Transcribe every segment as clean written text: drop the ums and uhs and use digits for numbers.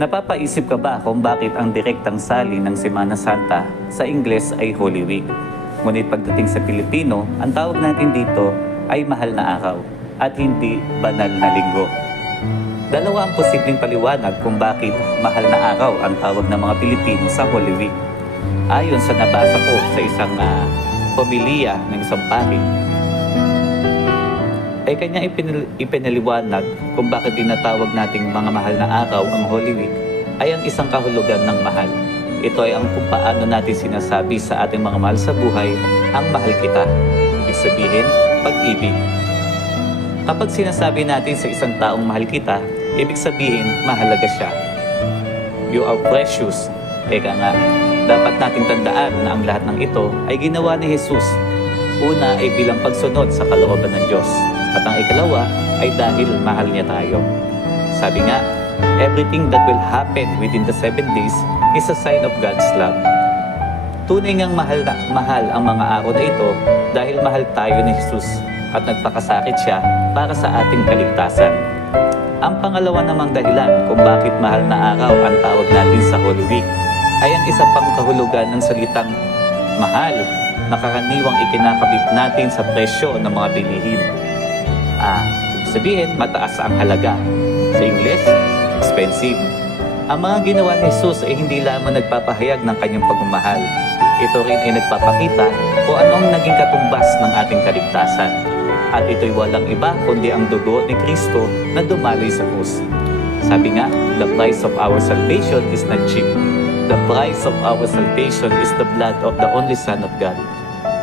Napapaisip ka ba kung bakit ang direktang sali ng Semana Santa sa Ingles ay Holy Week? Ngunit pagdating sa Pilipino, ang tawag natin dito ay mahal na araw at hindi banal na linggo. Dalawa ang posibleng paliwanag kung bakit mahal na araw ang tawag ng mga Pilipino sa Holy Week. Ayon sa nabasa ko sa isang homilya ng isang pari, ay kanya ipinaliwanag kung bakit tinatawag nating mga mahal na araw ang Holy Week ay ang isang kahulugan ng mahal. Ito ay ang kung paano natin sinasabi sa ating mga mahal sa buhay ang mahal kita. Ibig sabihin, pag-ibig. Kapag sinasabi natin sa isang taong mahal kita, ibig sabihin, mahalaga siya. You are precious. Eka nga, dapat nating tandaan na ang lahat ng ito ay ginawa ni Jesus. Una ay bilang pagsunod sa kalooban ng Diyos. At ang ikalawa ay dahil mahal niya tayo. Sabi nga, everything that will happen within the 7 days is a sign of God's love. Tunay ngang mahal ang mga araw na ito dahil mahal tayo ni Jesus at nagpakasakit siya para sa ating kaligtasan. Ang pangalawa namang dahilan kung bakit mahal na araw ang tawag natin sa Holy Week ay ang isa pang kahulugan ng salitang mahal na karaniwang ikinakabit natin sa presyo ng mga bilihin. Sabihin, mataas ang halaga. Sa English, expensive. Ang mga ginawa ni Jesus ay hindi lamang nagpapahayag ng kanyang pagmamahal. Ito rin ay nagpapakita kung ano ang naging katumbas ng ating kaligtasan. At ito'y walang iba kundi ang dugo ni Kristo na dumaloy sa krus. Sabi nga, the price of our salvation is not cheap. The price of our salvation is the blood of the only Son of God.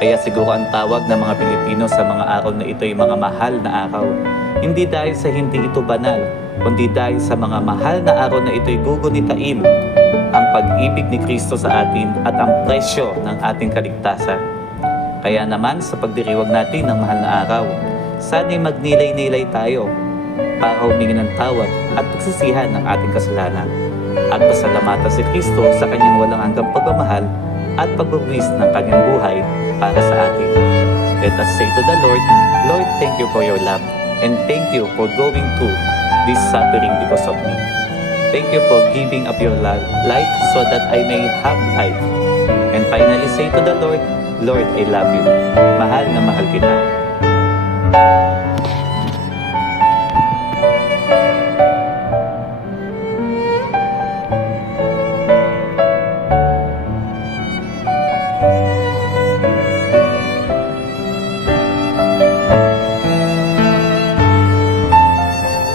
Kaya siguro ang tawag ng mga Pilipino sa mga araw na ito ay mga mahal na araw. Hindi dahil sa hindi ito banal, kundi dahil sa mga mahal na araw na ito ay gugunitain ang pag-ibig ni Kristo sa atin at ang presyo ng ating kaligtasan. Kaya naman sa pagdiriwag natin ng mahal na araw, sana'y magnilay-nilay tayo para humingi ng tawad at pagsisihan ng ating kasalanan at pasalamatan si Kristo sa kanyang walang hanggang pagmamahal at pagbubuwis ng kanyang buhay para sa atin. Let us say to the Lord, Lord, thank you for your love and thank you for going through this suffering because of me. Thank you for giving up your life so that I may have life. And finally say to the Lord, Lord, I love you. Mahal